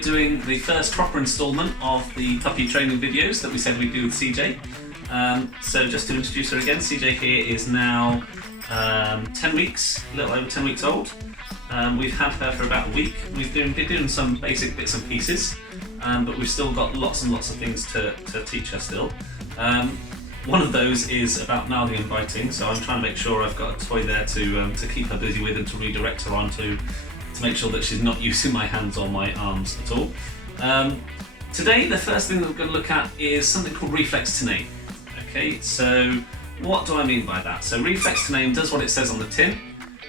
we're doing the first proper instalment of the puppy training videos that we said we'd do with CJ. So just to introduce her again, CJ here is now 10 weeks, a little over 10 weeks old. We've had her for about a week. We've been doing some basic bits and pieces, but we've still got lots and lots of things to teach her still. One of those is about mouthing and biting, so I'm trying to make sure I've got a toy there to keep her busy with and to redirect her onto, to make sure that she's not using my hands or my arms at all. Today, the first thing that we're going to look at is something called Reflex to Name. Okay, so what do I mean by that? So Reflex to Name does what it says on the tin.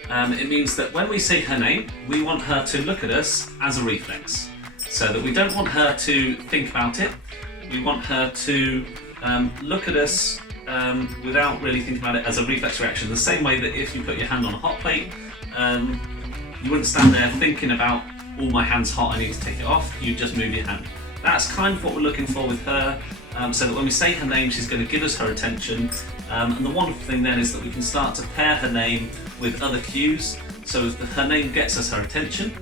It means that when we say her name, we want her to look at us as a reflex. So that we don't want her to think about it. We want her to look at us without really thinking about it as a reflex reaction. The same way that if you put your hand on a hot plate, you wouldn't stand there thinking about, oh, my hand's hot, I need to take it off. You just move your hand. That's kind of what we're looking for with her, so that when we say her name, she's going to give us her attention. And the wonderful thing then is that we can start to pair her name with other cues. So if her name gets us her attention,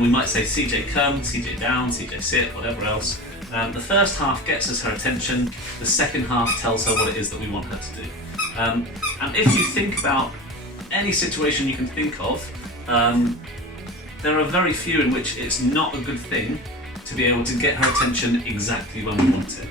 we might say CJ come, CJ down, CJ sit, whatever else. The first half gets us her attention, the second half tells her what it is that we want her to do. And if you think about any situation you can think of, there are very few in which it's not a good thing to be able to get her attention exactly when we want it.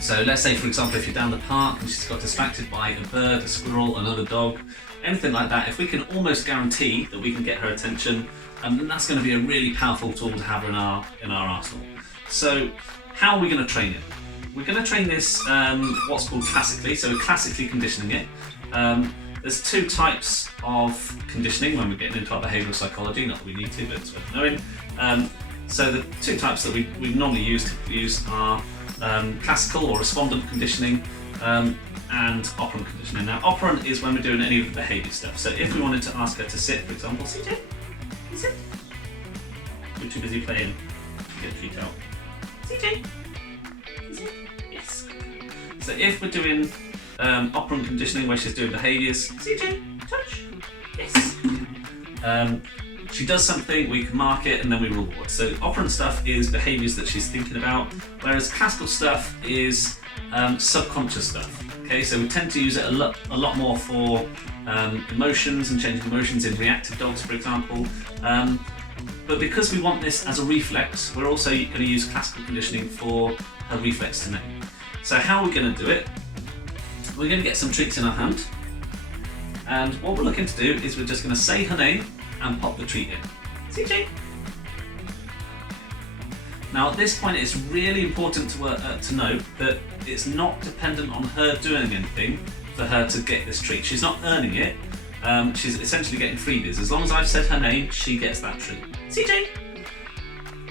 So let's say, for example, if you're down the park and she's got distracted by a bird, a squirrel, another dog, anything like that, if we can almost guarantee that we can get her attention, then that's going to be a really powerful tool to have in our arsenal. So how are we going to train it? We're going to train this what's called classically, so we're classically conditioning it. There's two types of conditioning when we're getting into our behavioural psychology, not that we need to, but it's worth knowing. So the two types that we normally use are classical or respondent conditioning and operant conditioning. Now, operant is when we're doing any of the behaviour stuff. So if we wanted to ask her to sit, for example, CJ, sit. You're too busy playing to get a treat out. CJ, sit. Yes. So if we're doing operant conditioning where she's doing behaviours, CJ, touch. Yes. She does something, we can mark it, and then we reward. So operant stuff is behaviours that she's thinking about, whereas classical stuff is subconscious stuff. Okay, so we tend to use it a lot more for emotions and changing emotions in reactive dogs, for example. But because we want this as a reflex, we're also going to use classical conditioning for a reflex to name. So how are we going to do it? We're going to get some treats in our hand, and what we're looking to do is we're just going to say her name and pop the treat in. CJ. Now at this point it's really important to note that it's not dependent on her doing anything for her to get this treat. She's not earning it, she's essentially getting freebies. As long as I've said her name, she gets that treat. CJ.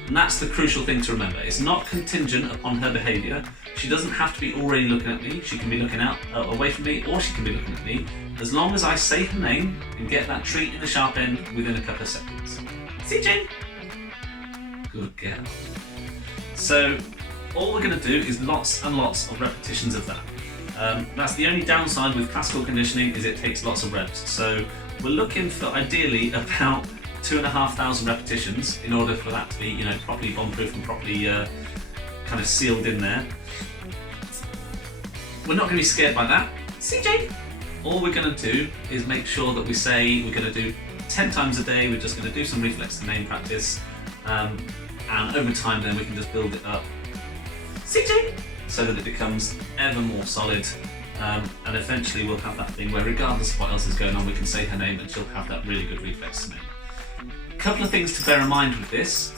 And that's the crucial thing to remember. It's not contingent upon her behaviour. She doesn't have to be already looking at me. She can be looking out away from me, or she can be looking at me. As long as I say her name and get that treat in the sharp end within a couple of seconds. CJ. Good girl. So all we're going to do is lots and lots of repetitions of that. That's the only downside with classical conditioning, is it takes lots of reps. So we're looking for ideally about 2,500 repetitions in order for that to be, properly bomb-proof and properly kind of sealed in there. We're not going to be scared by that. CJ. All we're going to do is make sure that we say we're going to do 10 times a day. We're just going to do some reflex to name practice, and over time then we can just build it up, CJ, so that it becomes ever more solid, and eventually we'll have that thing where regardless of what else is going on, we can say her name and she'll have that really good reflex to name. A couple of things to bear in mind with this.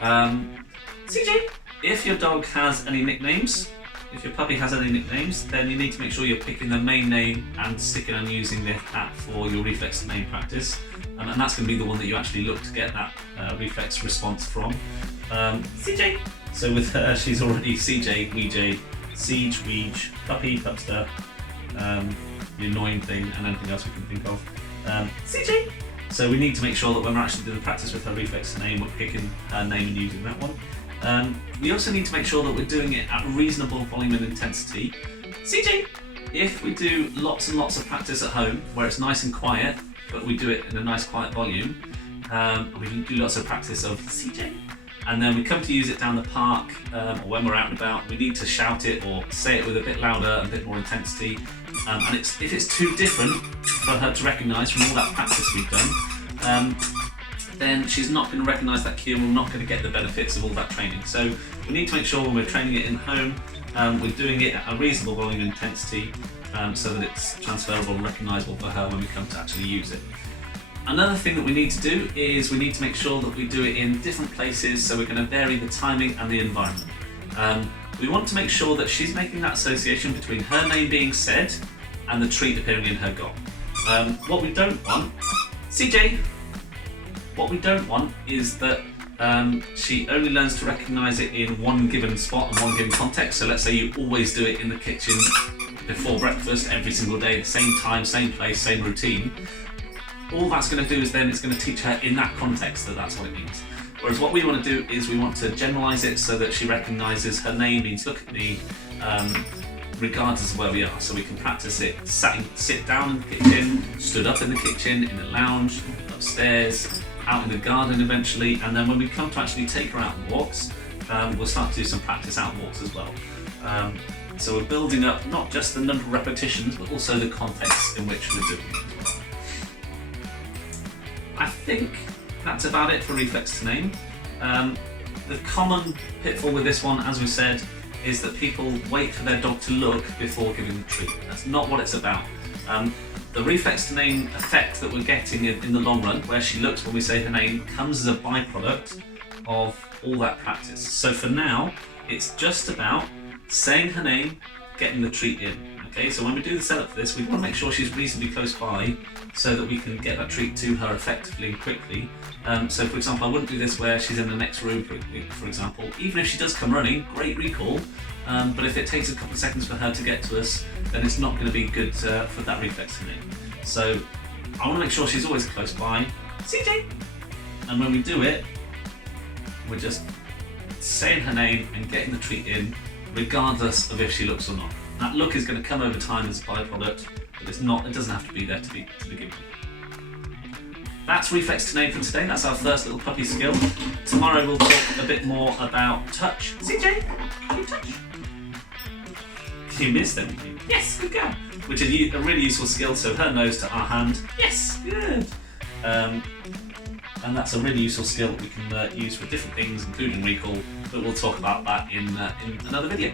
CJ, if your dog has any nicknames, if your puppy has any nicknames, then you need to make sure you're picking the main name and sticking and using that for your reflex to name practice. And that's going to be the one that you actually look to get that reflex response from. CJ. So with her, she's already CJ, Weej, Siege, Weej, Puppy, Pupster, the annoying thing, and anything else we can think of. CJ. So we need to make sure that when we're actually doing the practice with her reflex to name, we're picking her name and using that one. We also need to make sure that we're doing it at a reasonable volume and intensity. CJ. If we do lots and lots of practice at home, where it's nice and quiet, but we do it in a nice quiet volume, we can do lots of practice of CJ, and then we come to use it down the park or when we're out and about, we need to shout it or say it with a bit louder, a bit more intensity. And if it's too different for her to recognise from all that practice we've done, then she's not going to recognise that cue and we're not going to get the benefits of all that training. So we need to make sure when we're training it in home, we're doing it at a reasonable volume and intensity so that it's transferable and recognisable for her when we come to actually use it. Another thing that we need to do is we need to make sure that we do it in different places, so we're going to vary the timing and the environment. We want to make sure that she's making that association between her name being said and the treat appearing in her goal. What we don't want, CJ, what we don't want is that she only learns to recognise it in one given spot and one given context. So let's say you always do it in the kitchen before breakfast every single day, the same time, same place, same routine. All that's going to do is then it's going to teach her in that context that that's what it means. Whereas what we want to do is we want to generalise it so that she recognises her name means look at me, regardless of where we are. So we can practice it sit down in the kitchen, stood up in the kitchen, in the lounge, upstairs, out in the garden eventually, and then when we come to actually take her out on walks, we'll start to do some practice out walks as well. So we're building up not just the number of repetitions, but also the context in which we're doing it as well. I think that's about it for Reflex to Name. The common pitfall with this one, as we said, is that people wait for their dog to look before giving the treat. That's not what it's about. The Reflex to Name effect that we're getting in the long run, where she looks when we say her name, comes as a byproduct of all that practice. So for now, it's just about saying her name, getting the treat in. Okay, so when we do the setup for this, we want to make sure she's reasonably close by so that we can get that treat to her effectively and quickly. So for example, I wouldn't do this where she's in the next room, for example. Even if she does come running, great recall, but if it takes a couple of seconds for her to get to us, then it's not going to be good for that Reflex to Name. So I want to make sure she's always close by. CJ! And when we do it, we're just saying her name and getting the treat in, regardless of if she looks or not. That look is going to come over time as a byproduct, but it's not. It doesn't have to be there to begin with. That's Reflex to Name for today. That's our first little puppy skill. Tomorrow we'll talk a bit more about touch. CJ, can you touch? You missed everything. Yes, good girl. Which is a really useful skill. So her nose to our hand. Yes, good. And that's a really useful skill that we can use for different things, including recall. But we'll talk about that in another video.